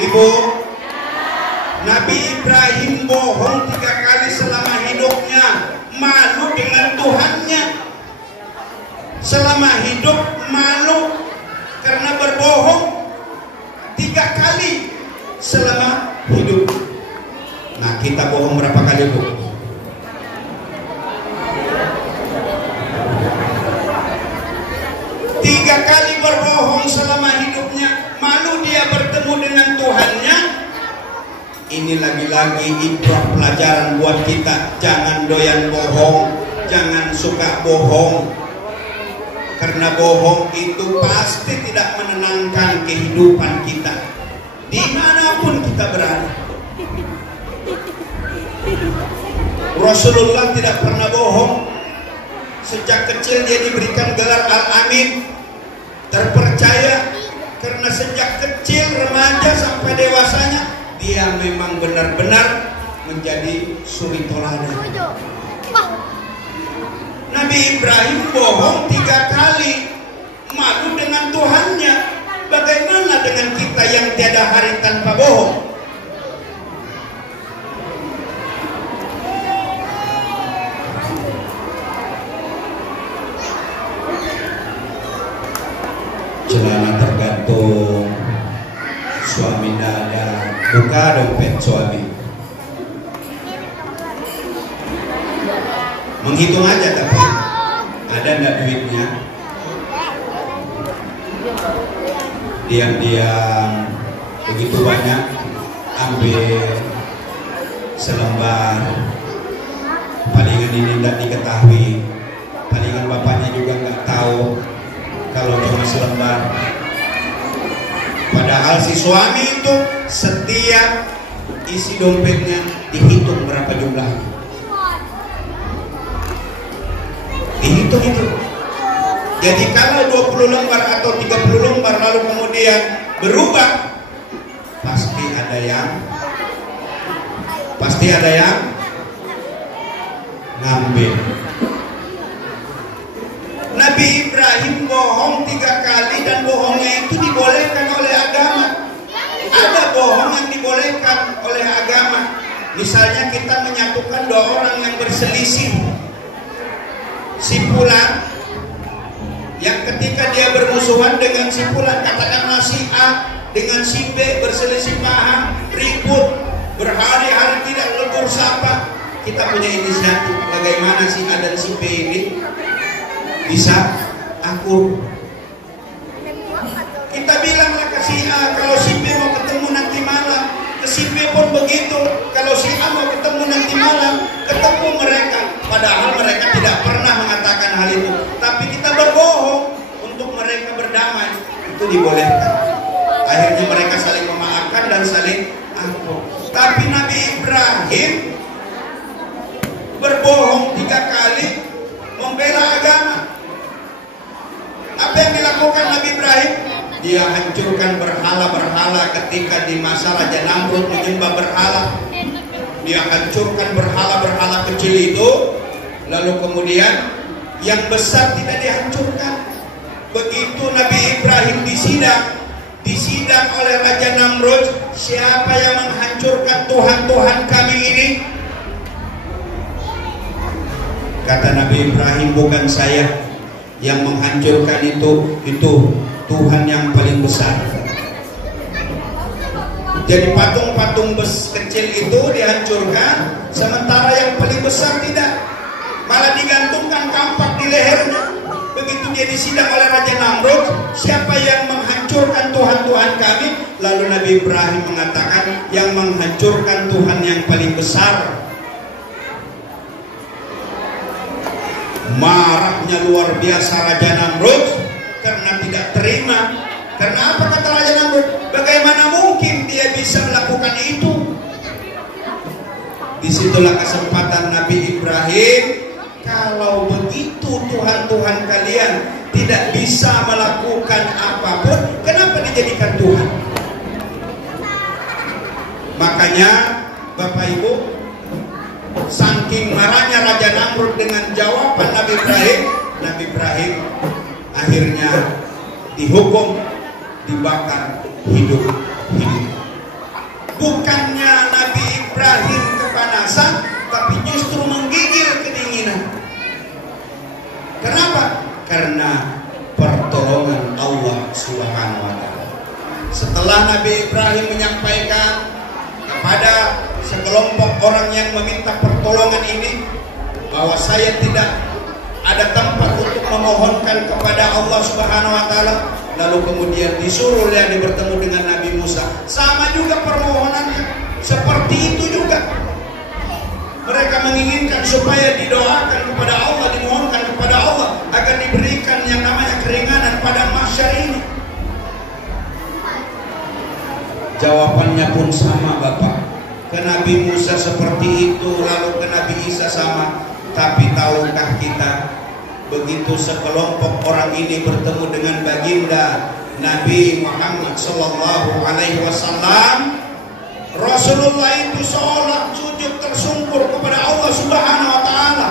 Ibu, Nabi Ibrahim bohong 3 kali selama hidupnya, malu dengan Tuhannya. Selama hidup malu karena berbohong 3 kali selama hidup. Nah, kita bohong berapa kali, Bu? 3 kali berbohong selama hidupnya, malu dia bertemu dengan Tuhannya. Ini lagi-lagi ibrah pelajaran buat kita. Jangan doyan bohong, jangan suka bohong. Karena bohong itu pasti tidak menenangkan kehidupan kita, dimanapun kita berada. Rasulullah tidak pernah bohong. Sejak kecil dia diberikan gelar Al-Amin, terpercaya. Karena sejak kecil, remaja sampai dewasanya, dia memang benar-benar menjadi suri toladan. Nabi Ibrahim bohong 3 kali, malu dengan Tuhannya. Bagaimana dengan kita yang tiada hari tanpa bohong? Celana tergantung, suami dada, buka dompet suami. Menghitung aja, tapi ada enggak duitnya? Diam-diam begitu banyak, ambil selembar. Palingan ini tidak diketahui, palingan bapaknya juga nggak tahu kalau cuma selembar. Padahal si suami itu setiap isi dompetnya dihitung berapa jumlahnya. Dihitung itu. Jadi kalau 20 lembar atau 30 lembar lalu kemudian berubah, pasti ada yang ngambil. Nabi Ibrahim bohong 3 kali, dan bohongnya itu dibolehkan oleh agama. Ada bohong yang dibolehkan oleh agama. Misalnya kita menyatukan 2 orang yang berselisih. Si Fulan yang ketika dia bermusuhan dengan si Fulan, katakanlah si A dengan si B berselisih paham, ribut, berhari-hari tidak tegur sapa. Kita punya inisiatif, bagaimana si A dan si B ini bisa akur. Kita bilanglah ke si A, kalau si B mau ketemu nanti malam, ke si B pun begitu. Kalau si A mau ketemu nanti malam, ketemu mereka. Padahal mereka tidak pernah mengatakan hal itu, tapi kita berbohong untuk mereka berdamai. Itu dibolehkan. Akhirnya mereka saling memaafkan dan saling akur. Tapi Nabi Ibrahim berbohong 3 kali membela agama. Apa yang dilakukan Nabi Ibrahim? Dia hancurkan berhala-berhala ketika di masa Raja Namrud menyembah berhala. Dia hancurkan berhala-berhala kecil itu, lalu kemudian yang besar tidak dihancurkan. Begitu Nabi Ibrahim disidang oleh Raja Namrud, siapa yang menghancurkan Tuhan-Tuhan kami ini? Kata Nabi Ibrahim, bukan saya yang menghancurkan itu Tuhan yang paling besar. Jadi patung-patung kecil itu dihancurkan, sementara yang paling besar tidak, malah digantungkan kampak di lehernya. Begitu dia disidang oleh Raja Namrud, siapa yang menghancurkan Tuhan-Tuhan kami? Lalu Nabi Ibrahim mengatakan, yang menghancurkan Tuhan yang paling besar. Marahnya luar biasa Raja Namrud karena tidak terima. Karena apa kata Raja Namrud? Bagaimana mungkin dia bisa melakukan itu? Disitulah kesempatan Nabi Ibrahim. Kalau begitu Tuhan-Tuhan kalian tidak bisa melakukan apapun, kenapa dijadikan Tuhan? Makanya Bapak Ibu, saking marahnya Raja Namrud dengan jawaban Nabi Ibrahim akhirnya dihukum, dibakar hidup. Setelah Nabi Ibrahim menyampaikan kepada sekelompok orang yang meminta pertolongan ini bahwa saya tidak ada tempat untuk memohonkan kepada Allah Subhanahu wa taala, lalu kemudian disuruh dia bertemu dengan Nabi Musa. Sama juga permohonannya, seperti itu juga. Mereka menginginkan supaya didoakan kepada Allah, dimohonkan kepada Allah agar diberikan yang namanya keringanan pada mahsyar ini. Jawabannya pun sama, Bapak. Ke Nabi Musa seperti itu, lalu ke Nabi Isa sama. Tapi tahukah kita, begitu sekelompok orang ini bertemu dengan baginda Nabi Muhammad sallallahu alaihi wasallam, Rasulullah itu seolah sujud tersungkur kepada Allah Subhanahu wa taala.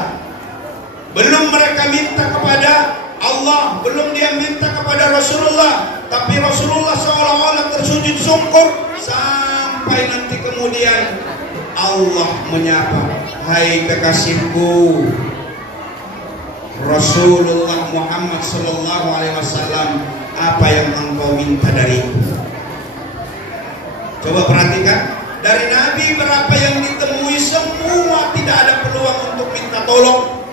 Belum mereka minta kepada Allah, belum dia minta kepada Rasulullah, tapi Rasulullah seolah-olah tersujud sungkur sampai nanti kemudian Allah menyapa, hai kekasihku Rasulullah Muhammad sallallahu alaihi wasallam, apa yang engkau minta dariku? Coba perhatikan, dari Nabi berapa yang ditemui semua tidak ada peluang untuk minta tolong,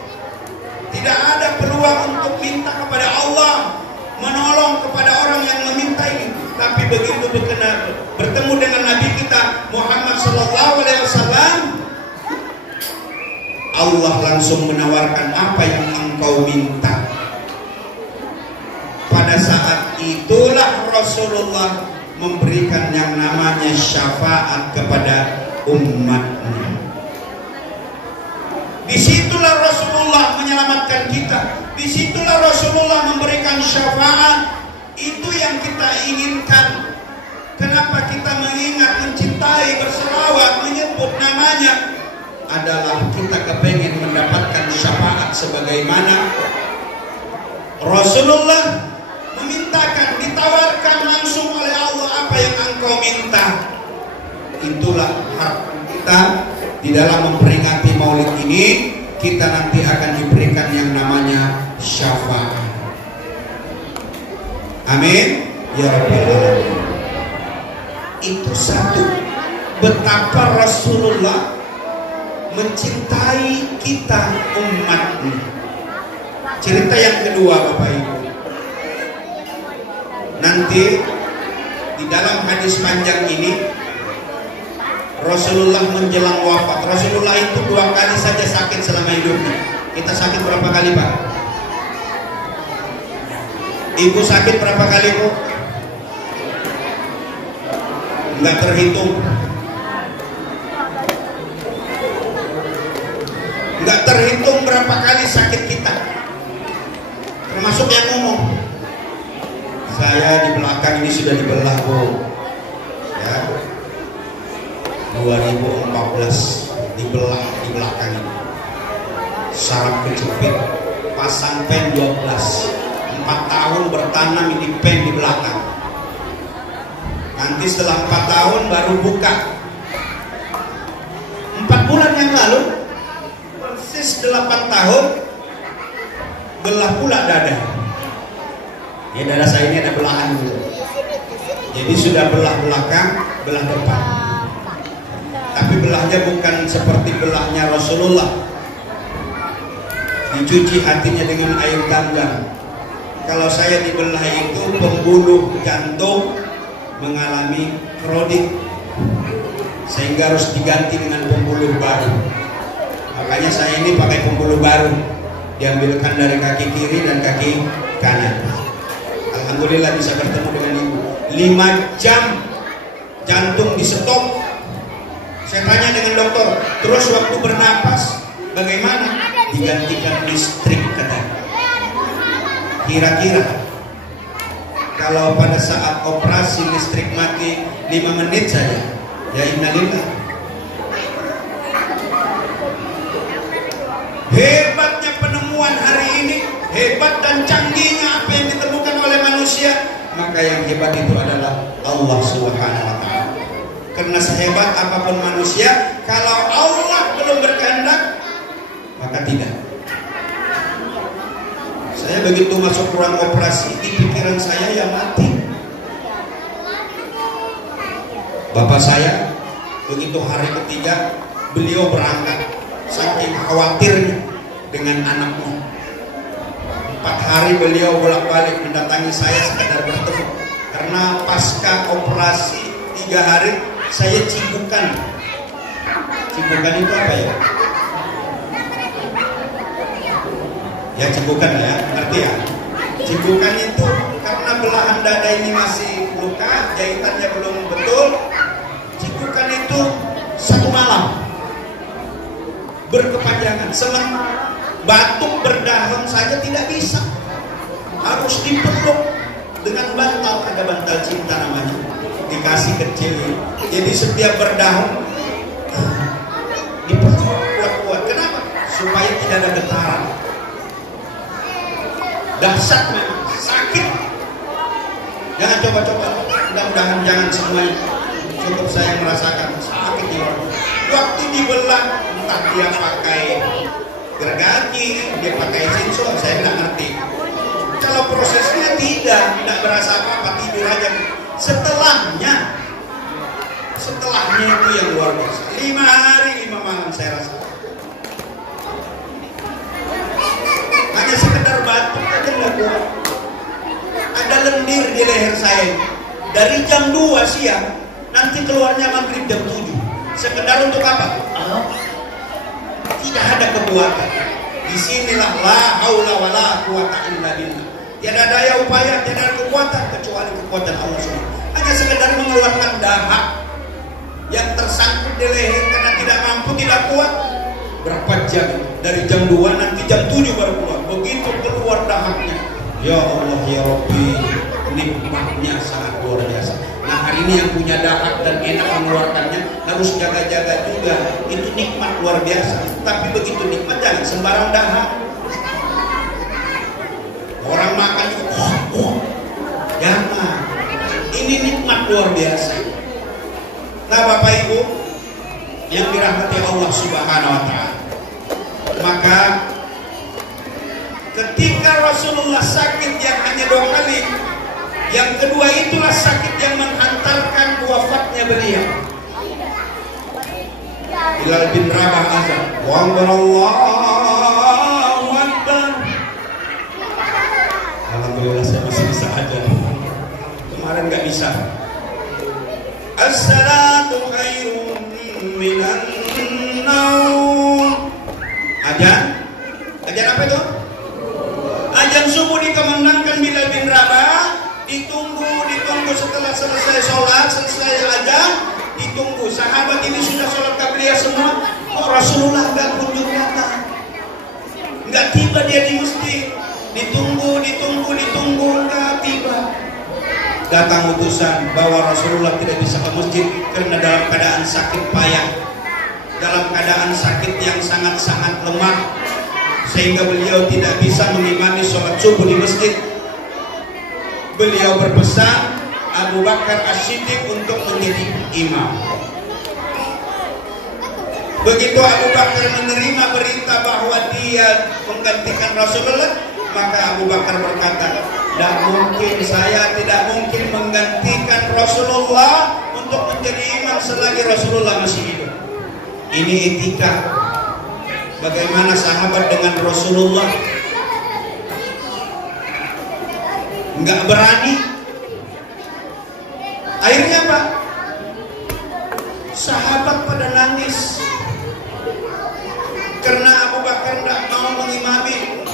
tidak ada peluang untuk minta kepada Allah, menolong kepada orang yang meminta ini. Tapi begitu bertemu dengan Nabi kita Muhammad sallallahu alaihi wasallam, Allah langsung menawarkan, apa yang engkau minta. Pada saat itulah Rasulullah memberikan yang namanya syafaat kepada umatnya. Disitulah Rasulullah menyelamatkan kita. Disitulah Rasulullah memberikan syafaat. Itu yang kita inginkan. Kenapa kita mengingat, mencintai, berselawat, menyebut namanya? Adalah kita kepengen mendapatkan syafaat sebagaimana Rasulullah memintakan, ditawarkan langsung oleh Allah, apa yang engkau minta. Itulah harapan kita di dalam memperingati Maulid ini. Kita nanti akan diberikan yang namanya syafaat. Amin ya rabbal alamin. Itu satu, betapa Rasulullah mencintai kita umatnya. Cerita yang kedua, Bapak Ibu, nanti di dalam hadis panjang ini Rasulullah menjelang wafat. Rasulullah itu 2 kali saja sakit selama hidupnya. Kita sakit berapa kali, Pak? Ibu sakit berapa kali, Bu? Enggak terhitung. Enggak terhitung berapa kali sakit kita. Termasuk yang ngomong, saya di belakang ini sudah dibelah, Bu. Ya. 2014 dibelah di belakang ini. Saraf kejepit, pasang pen 12. 4 tahun bertanam ini pen di belakang. Nanti setelah 4 tahun baru buka. 4 bulan yang lalu, persis 8 tahun, belah pula dada. Ya, dada saya ini ada belahan dulu. Jadi sudah belah belakang, belah depan. Tapi belahnya bukan seperti belahnya Rasulullah. Dicuci hatinya dengan air Zam-Zam. Kalau saya dibelah itu pembuluh jantung mengalami kronik, sehingga harus diganti dengan pembuluh baru. Makanya saya ini pakai pembuluh baru, diambilkan dari kaki kiri dan kaki kanan. Alhamdulillah bisa bertemu dengan ibu. 5 jam jantung di stop. Saya tanya dengan dokter, terus waktu bernapas bagaimana? Digantikan listrik, katanya. Kira-kira kalau pada saat operasi listrik mati 5 menit saja, ya innalillah. Hebatnya penemuan hari ini, hebat dan canggihnya apa yang ditemukan oleh manusia. Maka yang hebat itu adalah Allah Subhanahu wa ta'ala. Karena sehebat apapun manusia, kalau Allah belum berkehendak, maka tidak. Saya begitu masuk ruang operasi, di pikiran saya ya mati. Bapak saya begitu hari ketiga beliau berangkat, saking khawatirnya dengan anaknya. 4 hari beliau bolak-balik mendatangi saya sekadar bertemu, karena pasca operasi 3 hari saya cibukan. Cibukan itu apa ya? Ya cibukan ya, ngerti ya? Cibukan itu karena belahan dada ini masih luka, jahitannya belum betul. Cibukan itu 1 malam berkepanjangan, sementara batuk berdaham saja tidak bisa, harus dipeluk dengan bantal, ada bantal cinta namanya, dikasih kecil. Jadi setiap berdaham dipeluk kuat-kuat. Kenapa? Supaya tidak ada getaran. Dahsyat memang, sakit. Jangan coba-coba, mudah-mudahan jangan semuanya. Cukup saya merasakan sakit di orang. Waktu dibelah, entah dia pakai gergaji, dia pakai sensor, saya nggak ngerti. Kalau prosesnya tidak berasa apa-apa, tidur aja. Setelahnya itu yang luar biasa. 5 hari 5 malam saya rasa. Hanya sekedar batuk aja nggak kuat. Ada lendir di leher saya. Dari jam 2 siang, nanti keluarnya maghrib jam 7. Sekedar untuk apa? Tidak ada kekuatan. Disinilah la haula wala quwata illa billah. Tiada daya upaya, tiada kekuatan kecuali kekuatan Allah SWT. Hanya sekedar mengeluarkan dahak yang tersangkut di leher karena tidak mampu, tidak kuat. Berapa jam? Dari jam 2 nanti jam 7 baru keluar. Begitu keluar dahaknya, ya Allah ya Rabbi, nikmatnya sangat luar biasa. Nah hari ini yang punya dahak dan enak mengeluarkannya harus jaga-jaga juga. Itu nikmat luar biasa. Tapi begitu nikmat jangan sembarang dahak. Orang makan juga, jangan. Ini nikmat luar biasa. Nah Bapak Ibu yang dirahmati Allah Subhanahu wa Ta'ala, maka ketika Rasulullah sakit yang hanya 2 kali, yang kedua itulah sakit yang menghantarkan wafatnya beliau. Bilal bin Rabah azan, Allahu Akbar. Alhamdulillah saya masih bisa aja. Kemarin nggak bisa. As-salatu khairun minan naum. Ajan apa itu? Ajan subuh dikumandangkan Bilal bin Rabah. Ditunggu setelah selesai sholat, selesai ajan, ditunggu. Sahabat ini sudah sholat qabliyah semua. Kok Rasulullah nggak kunjung datang? Nggak tiba dia di masjid. Ditunggu, nggak tiba. Datang utusan bahwa Rasulullah tidak bisa ke masjid karena dalam keadaan sakit payah, dalam keadaan sakit yang sangat-sangat lemah, sehingga beliau tidak bisa mengimami sholat subuh di masjid. Beliau berpesan Abu Bakar As-Siddiq untuk menjadi imam. Begitu Abu Bakar menerima berita bahwa dia menggantikan Rasulullah, maka Abu Bakar berkata, saya tidak mungkin menggantikan Rasulullah untuk menjadi imam selagi Rasulullah masih hidup. Ini etika. Bagaimana sahabat dengan Rasulullah? Nggak berani. Akhirnya apa? Sahabat pada nangis karena Abu Bakar tidak mau mengimami.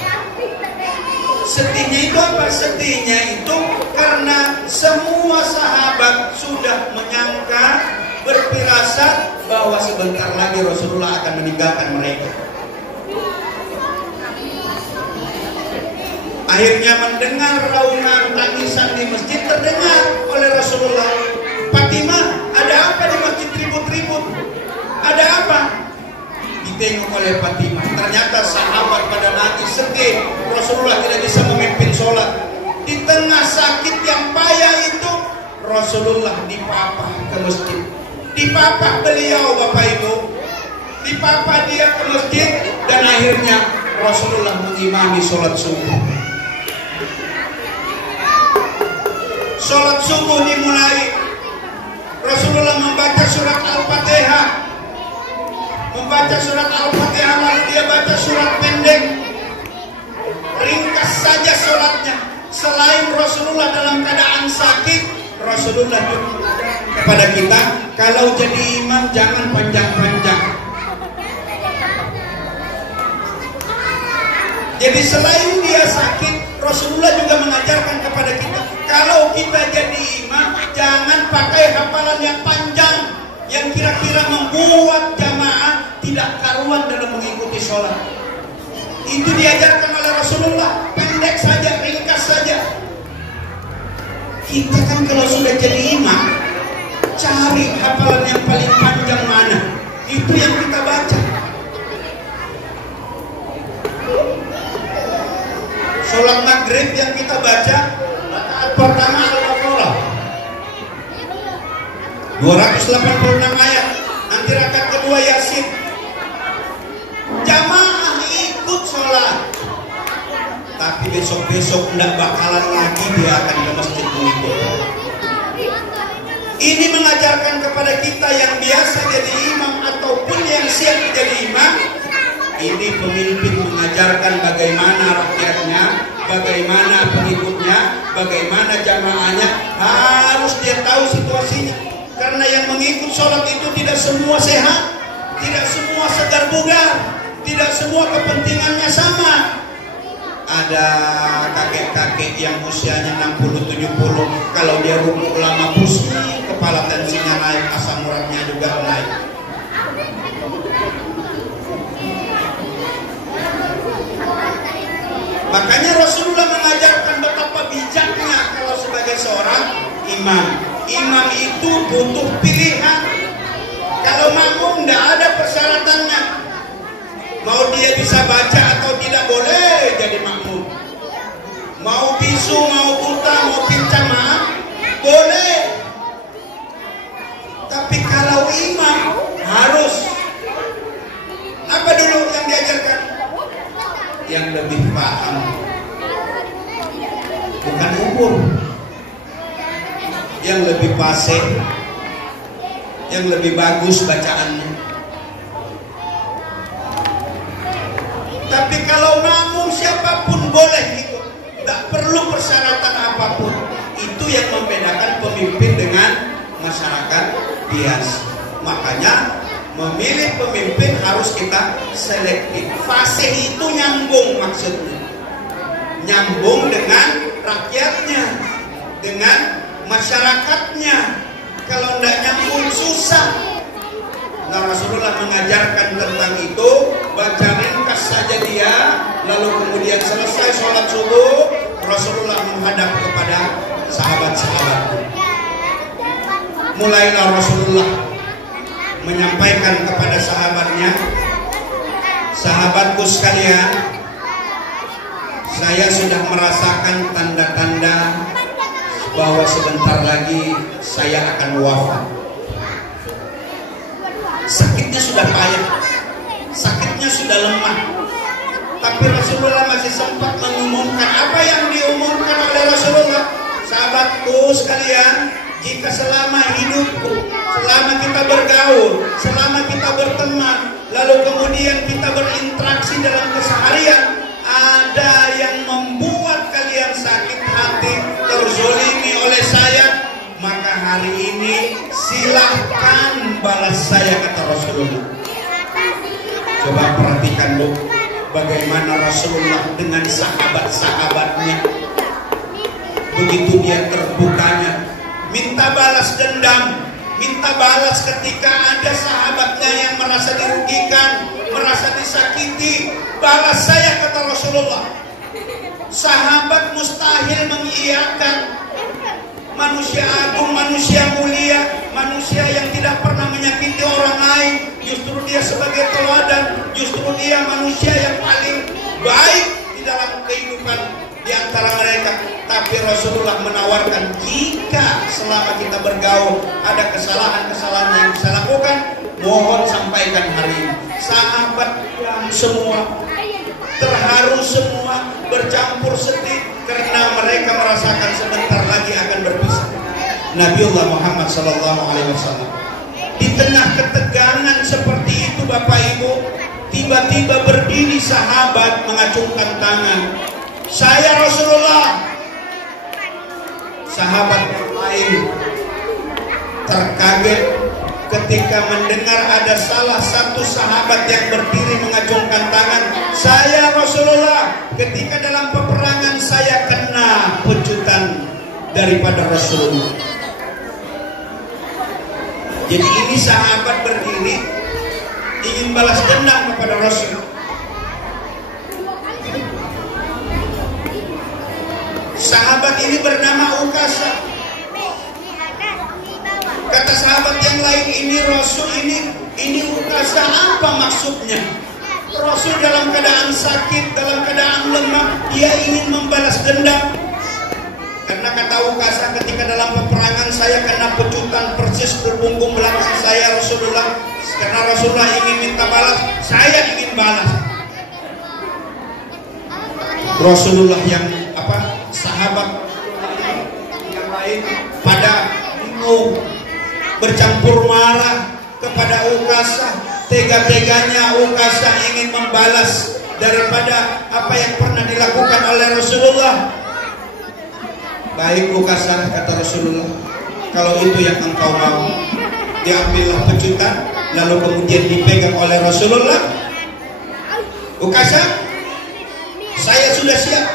Sedihnya itu apa? Sedihnya itu karena semua sahabat sudah menyangka, berfirasat bahwa sebentar lagi Rasulullah akan meninggalkan mereka. Akhirnya mendengar raungan tangisan di masjid terdengar oleh Rasulullah. Fatimah, ada apa di masjid ribut-ribut? Ada apa? Ditengok oleh Fatimah. Ternyata sahabat pada nangis sedih. Rasulullah tidak bisa memimpin sholat. Di tengah sakit yang payah itu, Rasulullah dipapah ke masjid. Dipapah beliau, Bapak Ibu. Dipapah dia ke masjid dan akhirnya Rasulullah mengimami sholat subuh. Sholat subuh dimulai. Rasulullah kepada kita, kalau jadi imam jangan panjang-panjang. Jadi selain dia sakit, Rasulullah juga mengajarkan kepada kita, kalau kita jadi imam jangan pakai hafalan yang panjang, yang kira-kira membuat jamaah tidak karuan dalam mengikuti sholat. Itu diajarkan oleh Rasulullah, pendek saja, ringkas saja. Kita kan kalau sudah jadi imam, cari hafalan yang paling panjang mana, itu yang kita baca. Sholat maghrib yang kita baca, rakaat pertama Al-Baqarah 286 ayat, nanti rakaat kedua Yasin. Jamaah ikut sholat, tapi besok-besok tidak bakalan lagi dia akan ke masjid mengikut. Ini mengajarkan kepada kita yang biasa jadi imam ataupun yang siap menjadi imam, ini pemimpin mengajarkan bagaimana rakyatnya, bagaimana pengikutnya, bagaimana jamaahnya, harus dia tahu situasinya. Karena yang mengikut sholat itu tidak semua sehat, tidak semua segar bugar, tidak semua kepentingannya sama. Ada kakek-kakek yang usianya 60-70, kalau dia rukuk lama pusing, kepala tensinya naik, asam uratnya juga naik. Makanya Rasulullah mengajarkan betapa bijaknya kalau sebagai seorang imam. Imam itu butuh pilihan. Kalau makmum tidak ada persyaratannya. Mau dia bisa baca atau tidak boleh jadi makmum. Mau bisu, mau buta, mau pincang boleh. Tapi kalau imam harus apa dulu yang diajarkan? Yang lebih paham, bukan umur, yang lebih fasih, yang lebih bagus bacaannya. Tapi kalau makmum siapapun boleh ikut, tidak perlu persyaratan apapun. Itu yang membedakan pemimpin dengan masyarakat biasa. Makanya memilih pemimpin harus kita selektif. Fasih itu nyambung maksudnya, nyambung dengan rakyatnya, dengan masyarakatnya. Kalau tidak nyambung susah. Nah, Rasulullah mengajarkan tentang itu. Baca ringkas saja dia, lalu kemudian selesai sholat subuh, Rasulullah menghadap kepada sahabat-sahabat. Mulailah Rasulullah menyampaikan kepada sahabatnya, sahabatku sekalian, saya sudah merasakan tanda-tanda bahwa sebentar lagi saya akan wafat. Sakitnya sudah payah, sakitnya sudah lemah, tapi Rasulullah masih sempat mengumumkan. Apa yang diumumkan oleh Rasulullah? Sahabatku sekalian, jika selama hidupku, selama kita bergaul, selama kita berteman, lalu kemudian kita berinteraksi dalam keseharian, ada yang membuat kalian sakit hati, terzolimi oleh saya, maka hari ini silahkan balas saya, kata Rasulullah. Coba perhatikan dulu bagaimana Rasulullah dengan sahabat-sahabatnya. Begitu dia terbukanya, minta balas dendam, minta balas ketika ada sahabatnya yang merasa dirugikan, merasa disakiti. Balas saya, kata Rasulullah. Sahabat mustahil mengiyakan. Manusia agung, manusia mulia, manusia yang tidak pernah menyakiti orang lain, justru dia sebagai teladan, justru dia manusia yang paling baik di dalam kehidupan di antara mereka. Tapi Rasulullah menawarkan, jika selama kita bergaul ada kesalahan-kesalahan yang bisa lakukan, mohon sampaikan hari ini. Sahabat semua terharu, semua bercampur sedih karena mereka merasakan sebentar lagi akan berpisah. Nabiullah Muhammad SAW di tengah ketegangan seperti itu, Bapak Ibu, tiba-tiba berdiri sahabat mengacungkan tangan, saya Rasulullah. Sahabat yang lain terkaget ketika mendengar ada salah satu sahabat yang berdiri mengacungkan tangan. Saya Rasulullah, ketika dalam peperangan saya kena pecutan daripada Rasulullah. Jadi ini sahabat berdiri ingin balas dendam kepada Rasul. Sahabat ini bernama Ukasha. Kata sahabat yang lain, ini Rasul, ini Ukasha, apa maksudnya? Rasul dalam keadaan sakit, dalam keadaan lemah, dia ingin membalas dendam. Karena kata Ukasha, ketika dalam peperangan saya kena pecutan persis ke punggung belakang saya Rasulullah. Karena Rasulullah ingin minta balas, saya ingin balas. Rasulullah yang sahabat yang lain pada bingung, bercampur marah kepada Ukasha. Tega-teganya Ukasha ingin membalas daripada apa yang pernah dilakukan oleh Rasulullah. Baik Ukasha, kata Rasulullah, kalau itu yang engkau mau, diambillah pecutan lalu kemudian dipegang oleh Rasulullah. Ukasha, saya sudah siap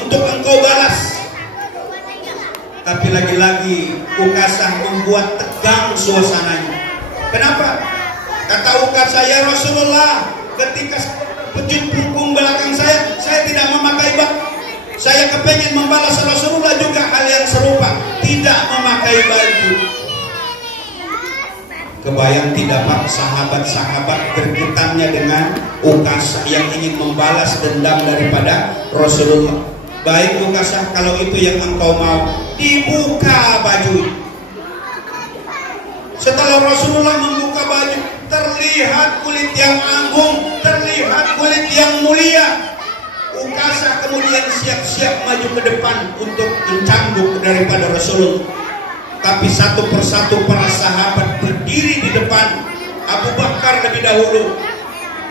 untuk engkau balas. Tapi lagi-lagi Ukasha membuat tegang suasananya. Kenapa? Kata Ukasha, ya Rasulullah, ketika pecut punggung belakang saya tidak memakai bak. Saya kepengen membalas Rasulullah juga hal yang serupa, tidak memakai baju. Kebayang tidak Pak, sahabat-sahabat gergetannya dengan Ukasha yang ingin membalas dendam daripada Rasulullah. Baik Ukasha, kalau itu yang engkau mau, dibuka baju. Setelah Rasulullah membuka baju, terlihat kulit yang agung, terlihat kulit yang mulia. Ukasha kemudian siap-siap maju ke depan untuk mencambuk daripada Rasulullah. Tapi satu persatu para sahabat berdiri di depan. Abu Bakar lebih dahulu.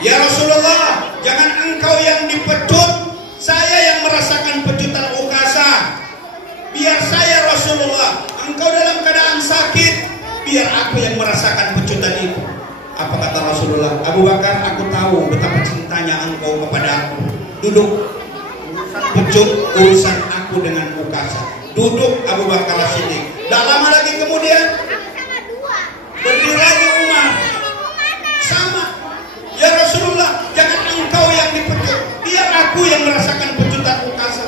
Ya Rasulullah, jangan engkau yang dipecut, saya yang merasakan pecutan Ukasha. Biar saya Rasulullah, engkau dalam keadaan sakit, biar aku yang merasakan pecutan itu. Apa kata Rasulullah? Abu Bakar, aku tahu betapa cintanya engkau kepada aku. Duduk, pecut urusan aku dengan Ukasha. Duduk Abu Bakar As-Siddiq. Tak lama lagi kemudian berdiri lagi Umar. Sama. Ya Rasulullah, jangan engkau yang dipecut, biar aku yang merasakan pecutan Ukasha.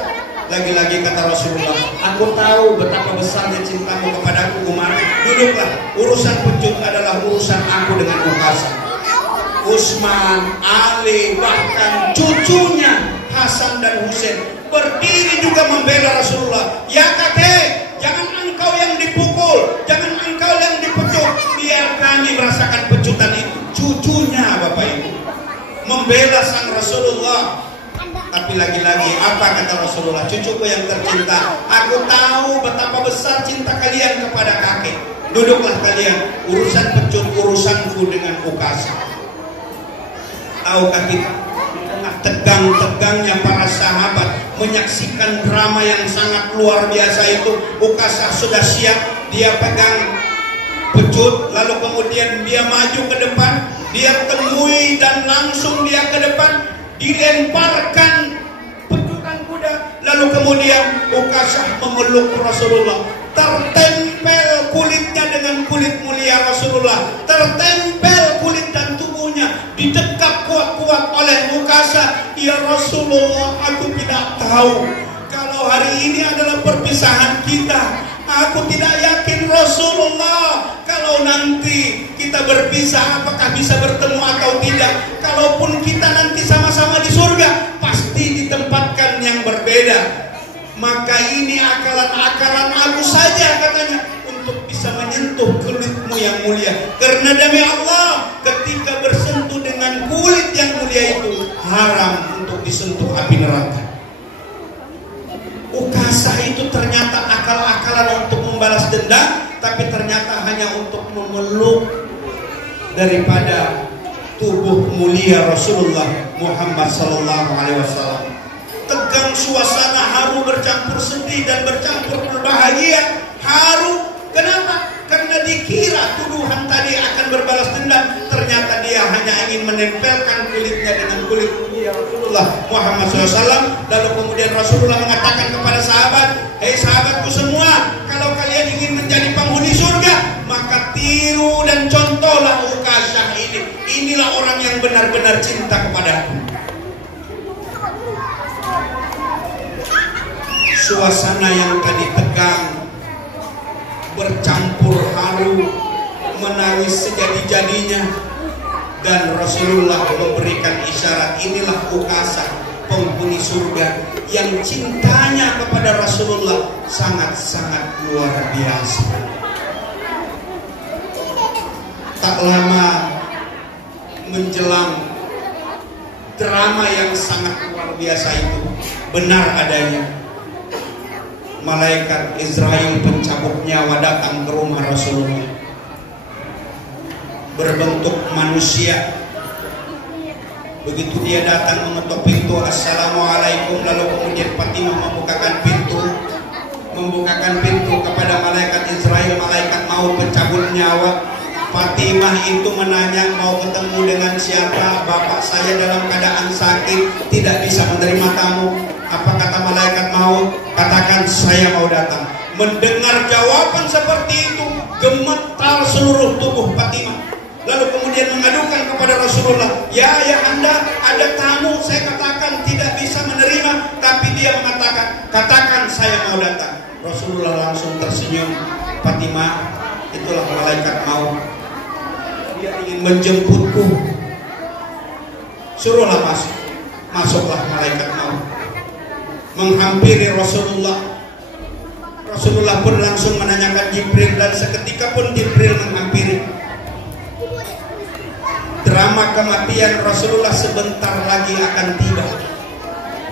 Lagi-lagi kata Rasulullah, aku tahu betapa besarnya cintamu kepadaku Umar. Duduklah, urusan pecut adalah urusan aku dengan Ukasha. Utsman, Ali, bahkan cucunya Hasan dan Husain berdiri juga membela Rasulullah. Ya kakek, jangan engkau yang dipukul, jangan engkau yang dipecut, biar kami merasakan pecutan itu. Cucunya Bapak Ibu membela sang Rasulullah. Tapi lagi-lagi apa kata Rasulullah? Cucuku yang tercinta, aku tahu betapa besar cinta kalian kepada kakek. Duduklah kalian, urusan pecut urusanku dengan Ukasha. Tahukah kita, tegang-tegangnya para sahabat menyaksikan drama yang sangat luar biasa itu. Ukasha sudah siap, dia pegang pecut, lalu kemudian dia maju ke depan, dia temui dan langsung dia ke depan, dilemparkan pecutan kuda, lalu kemudian Ukasha memeluk Rasulullah. Tertempel kulitnya dengan kulit mulia Rasulullah, tertempel kulit dan tubuhnya, didekap kuat-kuat oleh Ukasha. Ya Rasulullah, aku tidak tahu kalau hari ini adalah perpisahan kita. Aku tidak yakin Rasulullah kalau nanti kita berpisah apakah bisa bertemu atau tidak. Kalaupun kita nanti sama-sama di surga, pasti ditempatkan yang berbeda. Maka ini akalan-akalan aku saja katanya untuk bisa menyentuh kulitmu yang mulia. Karena demi Allah, ketika bersentuh dengan kulit yang mulia itu haram untuk disentuh api neraka. Ukasha itu ternyata akal-akalan untuk membalas dendam, tapi ternyata hanya untuk memeluk daripada tubuh mulia Rasulullah Muhammad sallallahu alaihi wasallam. Tegang suasana, haru bercampur sedih dan bercampur berbahagia. Haru, kenapa? Karena dikira tuduhan tadi akan berbalas dendam, ternyata dia hanya ingin menempelkan kulitnya dengan kulit Rasulullah Muhammad SAW. Lalu kemudian Rasulullah mengatakan kepada sahabat, hei sahabatku semua, kalau kalian ingin menjadi penghuni surga, maka tiru dan contohlah Ukasyah ini. Inilah orang yang benar-benar cinta kepadaku. Suasana yang tadi tegang bercampur haru, menangis sejadi-jadinya, dan Rasulullah memberikan isyarat, inilah Ukasyah, penghuni surga yang cintanya kepada Rasulullah sangat-sangat luar biasa. Tak lama menjelang drama yang sangat luar biasa itu benar adanya, malaikat Israel pencabut nyawa datang ke rumah Rasulullah berbentuk manusia. Begitu dia datang mengetuk pintu, assalamualaikum, lalu kemudian Fatimah membukakan pintu kepada malaikat Israel, malaikat maut pencabut nyawa. Fatimah itu menanya, mau ketemu dengan siapa? Bapak saya dalam keadaan sakit, tidak bisa menerima tamu. Apa kata malaikat maut? Katakan saya mau datang. Mendengar jawaban seperti itu, gemetar seluruh tubuh Fatimah. Lalu kemudian mengadukan kepada Rasulullah, ya Anda, ada tamu, saya katakan tidak bisa menerima, tapi dia mengatakan, katakan saya mau datang. Rasulullah langsung tersenyum, Fatimah, itulah malaikat maut. Dia ingin menjemputku. Suruhlah masuk. Masuklah malaikat maut, menghampiri Rasulullah. Rasulullah pun langsung menanyakan Jibril, dan seketika pun Jibril menghampiri. Drama kematian Rasulullah sebentar lagi akan tiba.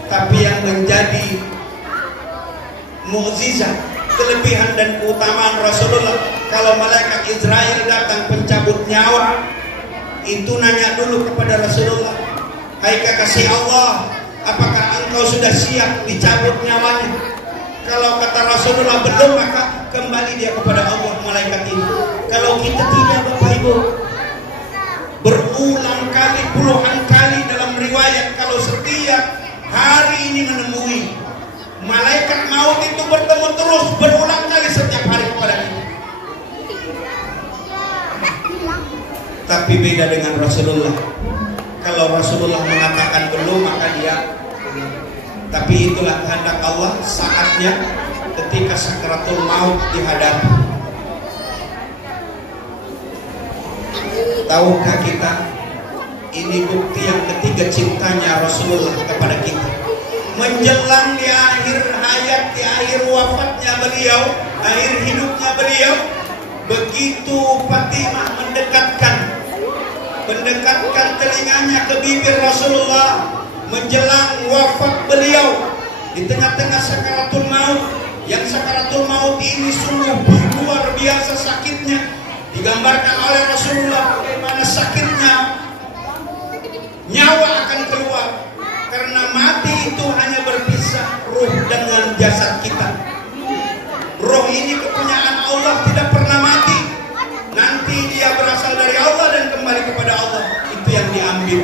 Tapi yang menjadi mukjizat, kelebihan dan keutamaan Rasulullah, kalau malaikat Israel datang pencabut nyawa, itu nanya dulu kepada Rasulullah, hai kekasih Allah, apakah engkau sudah siap dicabut nyawanya? Kalau kata Rasulullah belum, maka kembali dia kepada Allah, malaikat ini. Kalau kita tidak, Bapak Ibu, berulang kali, puluhan kali dalam riwayat, kalau setiap hari ini menemui malaikat maut itu bertemu terus berulang kali setiap hari kepada kita. Tapi beda dengan Rasulullah. Kalau Rasulullah mengatakan belum, maka dia. Tapi itulah kehendak Allah, saatnya ketika sakaratul maut dihadapi. Tahukah kita, ini bukti yang ketiga cintanya Rasulullah kepada kita. Menjelang di akhir hayat, di akhir wafatnya beliau, akhir hidupnya beliau, begitu Fatimah mendekatkan telinganya ke bibir Rasulullah menjelang wafat beliau, di tengah-tengah sakaratul maut, yang sakaratul maut ini sungguh luar biasa sakitnya. Digambarkan oleh Rasulullah bagaimana sakitnya nyawa akan keluar, karena mati itu hanya berpisah ruh dengan jasad kita. Roh ini kepunyaan Allah, tidak pernah mati. Nanti dia berasal dari Allah dan kembali kepada Allah. Itu yang diambil.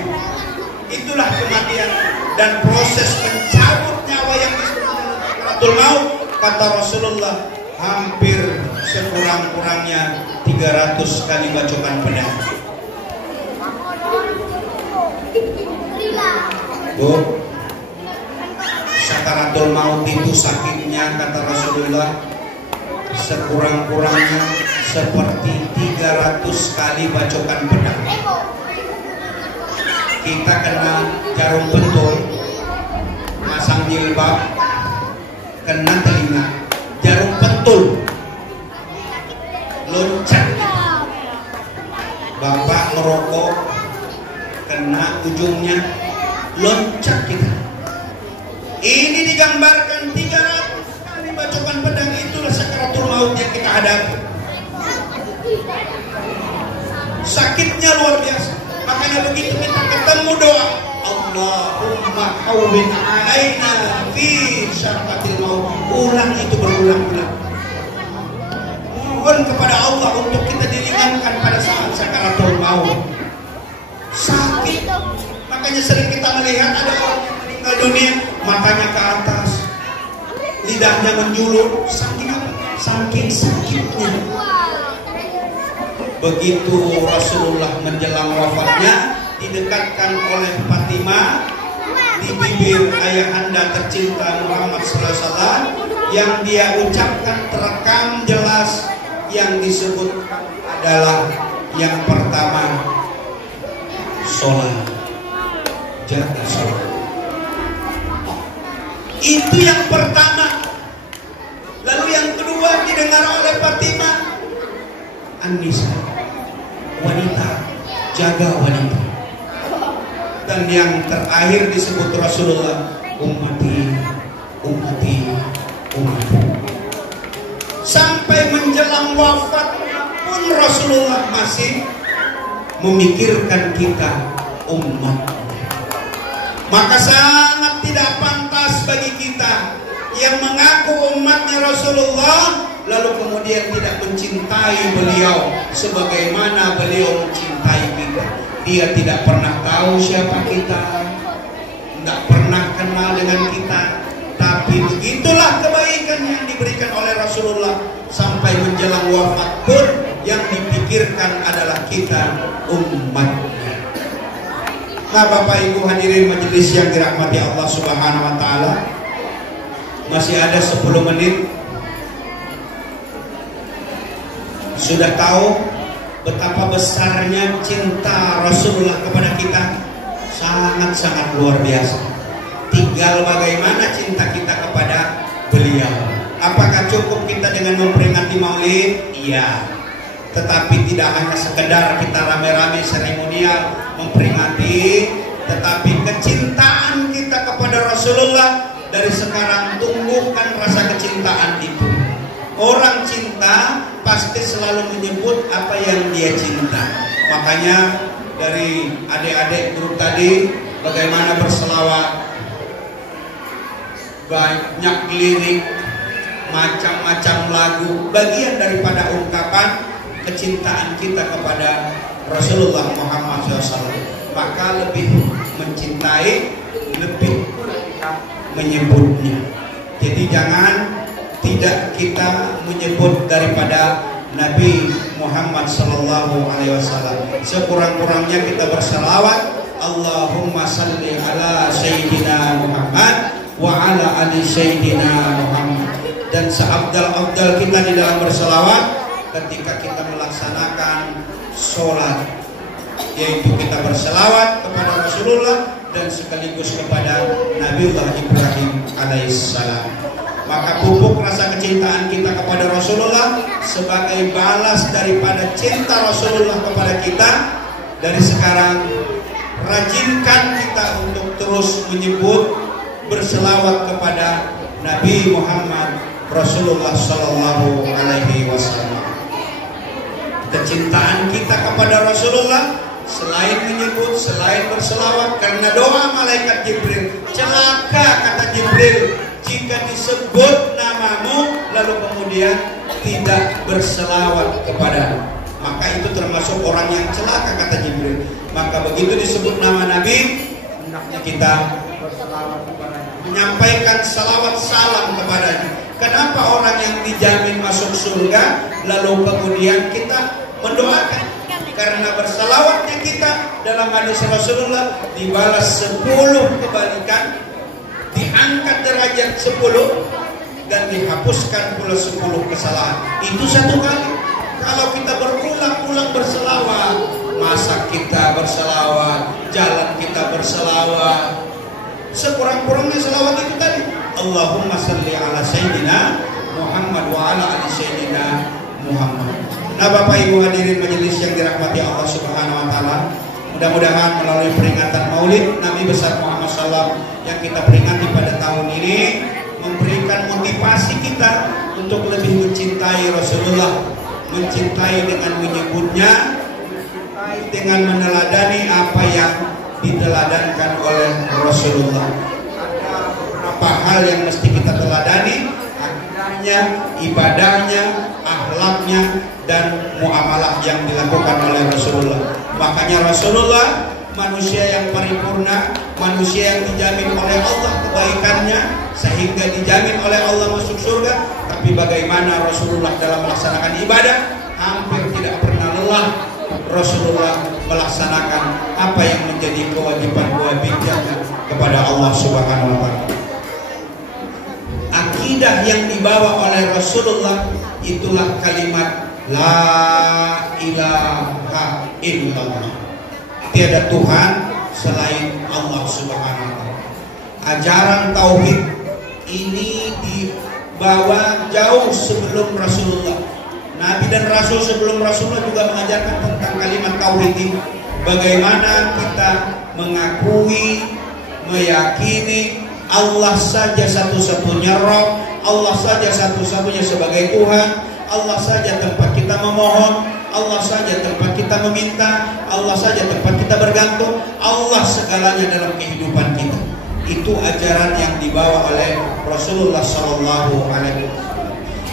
Itulah kematian dan proses mencabut nyawa yang disebut sakaratul maut. Kata Rasulullah, hampir sekurang-kurangnya 300 kali bacokan pedang. Bu, sakaratul maut itu sakitnya, kata Rasulullah, sekurang-kurangnya seperti 300 kali bacokan pedang. Kita kena jarum pentul, masang jilbab, kena telinga, jarum pentul, loncat. Bapak merokok, kena ujungnya, loncat kita. Ini digambarkan 300 kali bacokan pedang. Itulah sakaratul maut yang kita hadapi. Sakitnya luar biasa. Makanya begitu kita ketemu doa, Allahumma hawwin alaina fi syarqatil maut. Ulang itu berulang-ulang. Mohon kepada Allah untuk kita makanya sering kita melihat ada orang yang meninggal dunia makanya ke atas, lidahnya menjulur, saking apa? Saking sakitnya. Begitu Rasulullah menjelang wafatnya, didekatkan oleh Fatimah di bibir ayahanda tercinta Muhammad SAW, yang dia ucapkan terekam jelas, yang disebut adalah yang pertama, sholat, jaga sholat. Itu yang pertama. Lalu yang kedua didengar oleh Fatimah, An-Nisa, wanita, jaga wanita. Dan yang terakhir disebut Rasulullah, ummati, ummati, ummati. Sampai menjelang wafatnya pun Rasulullah masih memikirkan kita, umat. Maka sangat tidak pantas bagi kita yang mengaku umatnya Rasulullah lalu kemudian tidak mencintai beliau sebagaimana beliau mencintai kita. Dia tidak pernah tahu siapa kita, tidak pernah kenal dengan kita, tapi begitulah kebaikan yang diberikan oleh Rasulullah. Sampai menjelang wafat pun yang dipikirkan adalah kita, umatnya. Nah, Bapak Ibu hadirin majelis yang dirahmati Allah Subhanahu wa taala, masih ada 10 menit. Sudah tahu betapa besarnya cinta Rasulullah kepada kita, sangat-sangat luar biasa. Tinggal bagaimana cinta kita kepada beliau. Apakah cukup kita dengan memperingati Maulid? Iya. Tetapi tidak hanya sekedar kita rame-rame seremonial memperingati, tetapi kecintaan kita kepada Rasulullah dari sekarang, tumbuhkan rasa kecintaan itu. Orang cinta pasti selalu menyebut apa yang dia cinta. Makanya dari adik-adik grup tadi bagaimana berselawat, banyak lirik, macam-macam lagu, bagian daripada ungkapan kecintaan kita kepada Rasulullah Muhammad SAW. Maka lebih mencintai, lebih menyebutnya. Jadi jangan tidak kita menyebut daripada Nabi Muhammad Sallallahu Alaihi Wasallam. Sekurang-kurangnya kita bersalawat, Allahumma salli ala Sayyidina Muhammad wa ala ali Sayyidina Muhammad. Dan seabdal-abdal kita di dalam bersalawat ketika kita melaksanakan sholat, yaitu kita bersalawat kepada Rasulullah dan sekaligus kepada Nabiullah Ibrahim alaihissalam. Maka pupuk rasa kecintaan kita kepada Rasulullah sebagai balas daripada cinta Rasulullah kepada kita. Dari sekarang rajinkan kita untuk terus menyebut, berselawat kepada Nabi Muhammad Rasulullah Sallallahu Alaihi Wasallam. Kecintaan kita kepada Rasulullah selain menyebut, selain berselawat, karena doa malaikat Jibril, celaka kata Jibril jika disebut namamu lalu kemudian tidak berselawat kepada, maka itu termasuk orang yang celaka kata Jibril. Maka begitu disebut nama Nabi, hendaknya kita berselawat kepadanya, menyampaikan salawat salam kepadanya. Kenapa orang yang dijamin masuk surga lalu kemudian kita mendoakan? Karena bersalawatnya kita dalam hadis Rasulullah dibalas 10 kebalikan, diangkat derajat 10 dan dihapuskan pula 10 kesalahan. Itu satu kali. Kalau kita berulang-ulang berselawat, masak kita berselawat, jalan kita berselawat, sekurang-kurangnya selawat itu tadi, Allahumma salli ala Sayyidina Muhammad wa ala ali Sayyidina Muhammad. Nah, Bapak Ibu hadirin majelis yang dirahmati Allah Subhanahu wa taala, mudah-mudahan melalui peringatan Maulid Nabi besar Muhammad SAW yang kita peringati pada tahun ini memberikan motivasi kita untuk lebih mencintai Rasulullah, mencintai dengan menyebutnya, dengan meneladani apa yang diteladankan oleh Rasulullah. Ada beberapa hal yang mesti kita teladani, akidahnya, ibadahnya, akhlaknya, dan muamalah yang dilakukan oleh Rasulullah. Makanya Rasulullah manusia yang paripurna, manusia yang dijamin oleh Allah kebaikannya sehingga dijamin oleh Allah masuk surga. Tapi bagaimana Rasulullah dalam melaksanakan ibadah? Hampir tidak pernah lelah Rasulullah melaksanakan apa yang menjadi kewajiban-kewajibannya kepada Allah Subhanahu wa taala. Akidah yang dibawa oleh Rasulullah itulah kalimat la ilaha illallah. Tiada Tuhan selain Allah Subhanahu wa taala. Ajaran tauhid ini dibawa jauh sebelum Rasulullah. Nabi dan Rasul sebelum Rasulullah juga mengajarkan tentang kalimat tauhid ini. Bagaimana kita mengakui, meyakini Allah saja satu-satunya Rabb, Allah saja satu-satunya sebagai Tuhan, Allah saja tempat kita memohon, Allah saja tempat kita meminta, Allah saja tempat kita bergantung, Allah segalanya dalam kehidupan kita. Itu ajaran yang dibawa oleh Rasulullah Sallallahu Alaihi Wasallam.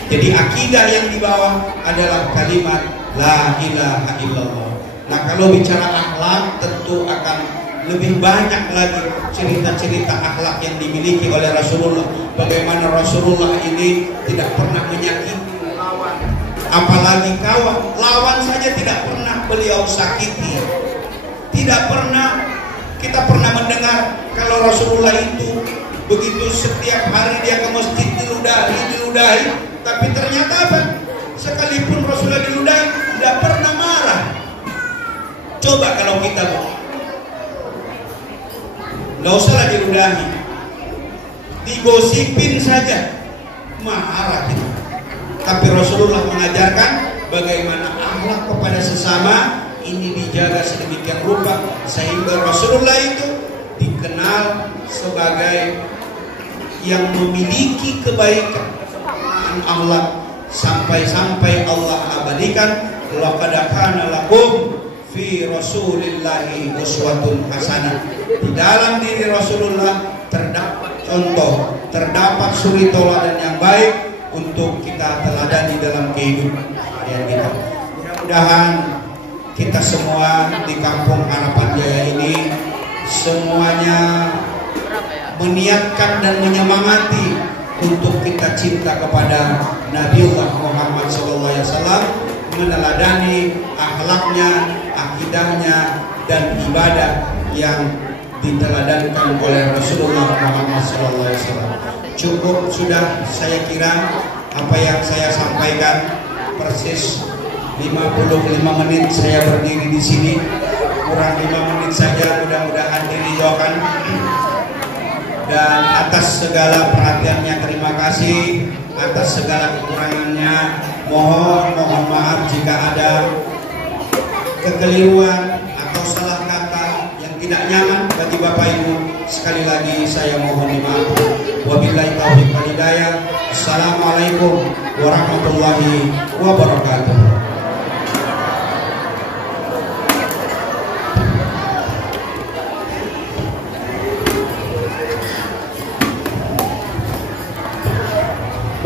Jadi akidah yang dibawa adalah kalimat la ilaha illallah. Nah, kalau bicara akhlak tentu akan lebih banyak lagi cerita-cerita akhlak yang dimiliki oleh Rasulullah. Bagaimana Rasulullah ini tidak pernah menyakiti lawan, apalagi kawan. Lawan saja tidak pernah beliau sakiti. Tidak pernah kita pernah mendengar kalau Rasulullah itu begitu setiap hari dia ke masjid diludahi. Tapi ternyata apa? Sekalipun Rasulullah diludahi, tidak pernah marah. Coba kalau kita nggak usahlah diludahi, digosipin saja marah kita. Tapi Rasulullah mengajarkan bagaimana akhlak kepada sesama ini dijaga sedemikian rupa sehingga Rasulullah itu dikenal sebagai yang memiliki kebaikan akhlak, sampai-sampai Allah abadikan laqad kana lakum fi rasulillahi uswatun hasanah. Di dalam diri Rasulullah terdapat contoh, terdapat suri teladan yang baik untuk kita teladani dalam kehidupan harian kita. Mudah-mudahan kita semua di Kampung Harapan Jaya ini semuanya meniatkan dan menyemangati untuk kita cinta kepada Nabiullah Muhammad SAW, meneladani akhlaknya, akidahnya, dan ibadah yang diteladankan oleh Rasulullah Muhammad SAW. Cukup sudah saya kira apa yang saya sampaikan, persis 55 menit saya berdiri di sini, kurang 5 menit saja, mudah-mudahan diridhokan. Dan atas segala perhatiannya terima kasih, atas segala kekurangannya mohon maaf jika ada kekeliruan atau salah kata yang tidak nyaman bagi Bapak Ibu. Sekali lagi saya mohon dimaafkan. Wabillahi taufiq wal hidayah. Assalamualaikum warahmatullahi wabarakatuh.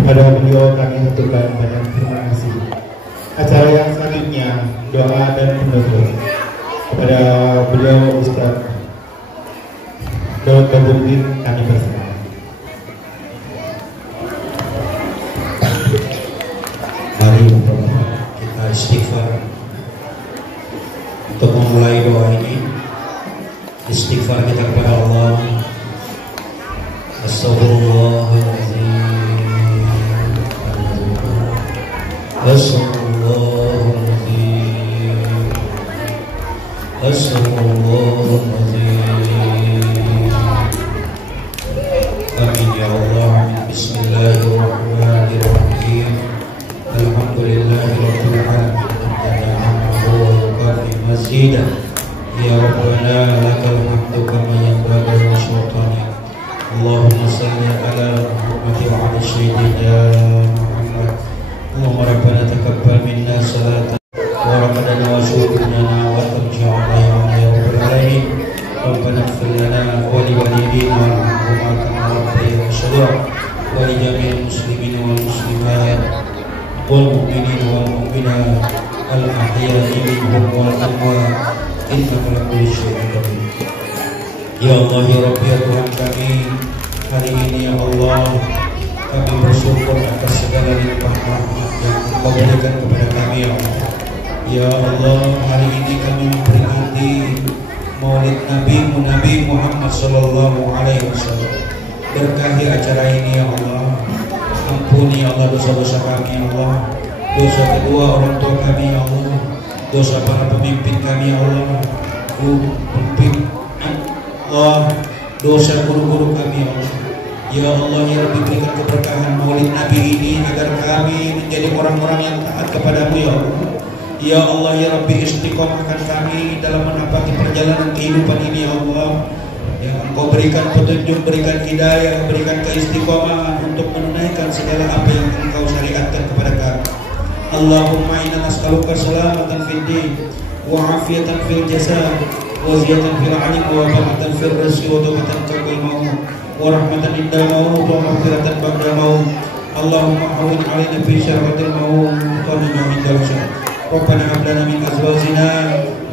Kepada beliau kami haturkan banyak terima kasih. Acara yang selanjutnya doa dan penutup kepada beliau Ustaz Daud Babuddin kami persilakan. Mari kita istighfar untuk memulai doa ini. Istighfar kita kepada Allah. Astagfirullahaladzim. Amin ya Allah. Bismillahirrahmanirrahim. Alhamdulillahirabbil alamin. Masjidah ya Rabbana lakal hamdu kama yanbaghi li sultanik. Allahumma salli ala Muhammad wa ala sayyidina Muhammad. Allahumma rabbana taqabbal minna salatan wa ramadana wa syukrana wa tamja'alna ya rabbal alamin. Rabbana ighfir lana wa li walidina warhamhuma kama rabbayana shaghira wa li jami'il muslimina wal muslimat wal mu'minina wal mu'minat al ahya'i minhum wal amwat innaka ala kulli syai'in qadir. Ya Allah ya Rabbi ya Tuhan kami, hari ini ya Allah kami bersyukur atas segala nikmat rahmat yang Engkau berikan kepada kami ya Allah. Ya Allah, hari ini kami memperingati Maulid Nabi Muhammad sallallahu alaihi wasallam. Berkahi acara ini ya Allah. Ampuni ya Allah dosa-dosa kami ya Allah. Dosa kedua orang tua kami ya Allah. Dosa para pemimpin kami ya Allah. Allah, dosa guru-guru kami ya Allah. Ya Allah ya Rabbi, berikan keberkahan Maulid Nabi ini agar kami menjadi orang-orang yang taat kepadamu ya Allah. Ya Allah ya Rabbi, istiqomahkan kami dalam menapaki perjalanan kehidupan ini ya Allah. Yang Engkau berikan petunjuk, berikan hidayah, berikan keistiqomahan untuk menunaikan segala apa yang Engkau syariatkan kepada kami. Allahumma inna nas'aluka salamatan fid din wa afiyatan fil jasad wa ziyatan fil 'ilm wa barakatan fil rizqi wa tawbatan qabla maut wa rahmatan inda maut wa maghfiratan ba'da maut. Allahumma hawwin 'alaina fi syarratil maut wa min indal syarr. Rabbana hab lana min azwajina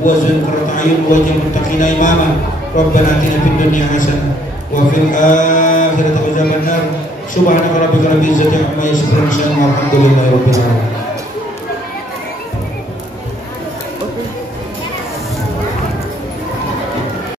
wa dhurriyyatina a'yun waj'alna muttaqina imama. Rabbana atina fid dunya hasanah wa fil akhirati hasanah. Subhanaka rabbika rabbil izzati amma yasifun wa alhamdulillahi rabbil alamin.